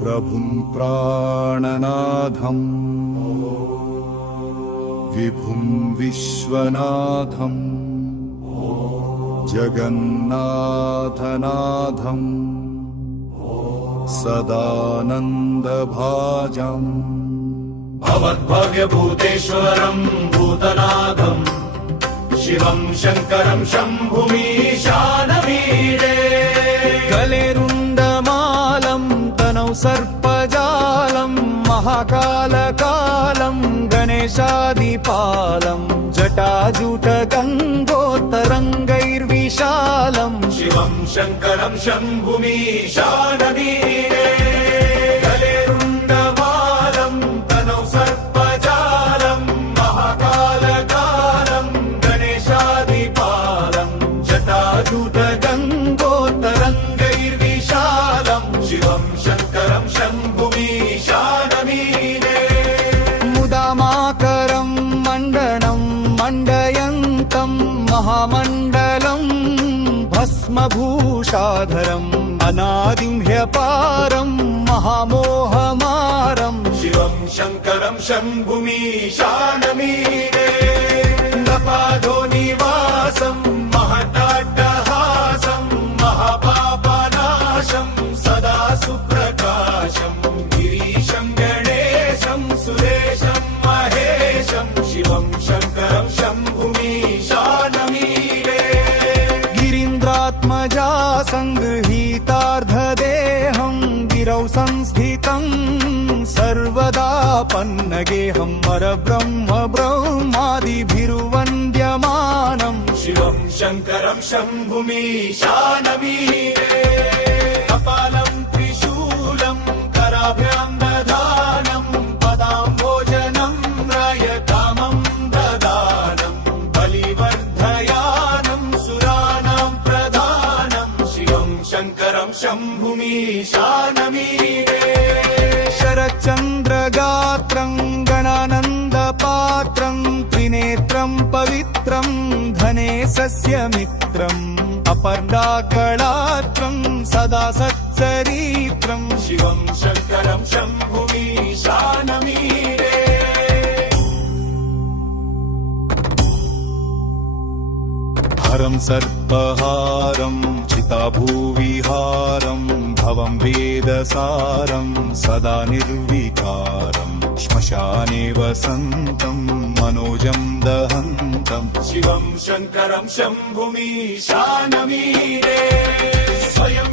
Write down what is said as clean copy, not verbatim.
प्रभुं प्राणनाथं विभुं विश्वनाथं जगन्नाथनाथं सदानन्दभाजम् भवद्भव्यभूतेश्वरं भूतनाथं शिवं शङ्करं शम्भुमीशानमीडे गलेरुण्डमालं तनौ सर्पजालं महाकालकालं गणेशादिपालं जटाजूटगङ्गोत्तरङ्गैर्विशालं शिवं शङ्करं शम्भुमीशानमीडे गलेरुण्डमालं तनौ सर्पजालं महाकालकालं गणेशादिपालं जटाजूटगङ्गोत्तरङ्गैर्विशालं शिवं शङ्करं शम्भुमीशानमीडे मुदामाकरं मण्डनं मण्डयन्तं महामण्डलं भस्मभूषाधरम् अनादिं ह्यपारं महामोहमारं शिवं शङ्करं शम्भुमीशानमीडे नपाधोनिवासं महटाट्टहासं महापापनाशं सदा सुप्रकाशं गिरीशं गणेशं सुरेशं महेशं शिवं शङ्करं शम्भुमीशानमीडे गिरीन्द्रात्मजा सङ्गृहीतार्धदेहं गिरौ संस्थितं सर्वदा पन्नगेहं परब्रह्म ब्रह्मादिभिर्वन्द्यमानं शिवं शङ्करं शम्भुमीशानमीडे कपालं त्रिशूलं कराभ्यां दधानं पदाम्भोजनं रायकामं ददानं बलिवर्धयानं सुराणां प्रधानं शिवं शङ्करं शम्भुमीशानमीडे शरच्चन्द्रगात्रं गणानन्दपात्रं त्रिनेत्रं पवित्रं धनेशस्य मित्रम् अपर्णाकळात्रं सदा सच्चरित्रं शिवं शङ्करं शम्भुमीशानमीडे हरं सर्पहारं चिताभूविहारं भवं वेदसारं सदा निर्विकारं श्मशाने वसन्तं मनोजं दहन्तं शिवं शङ्करं शम्भुमीशानमीडे स्वयं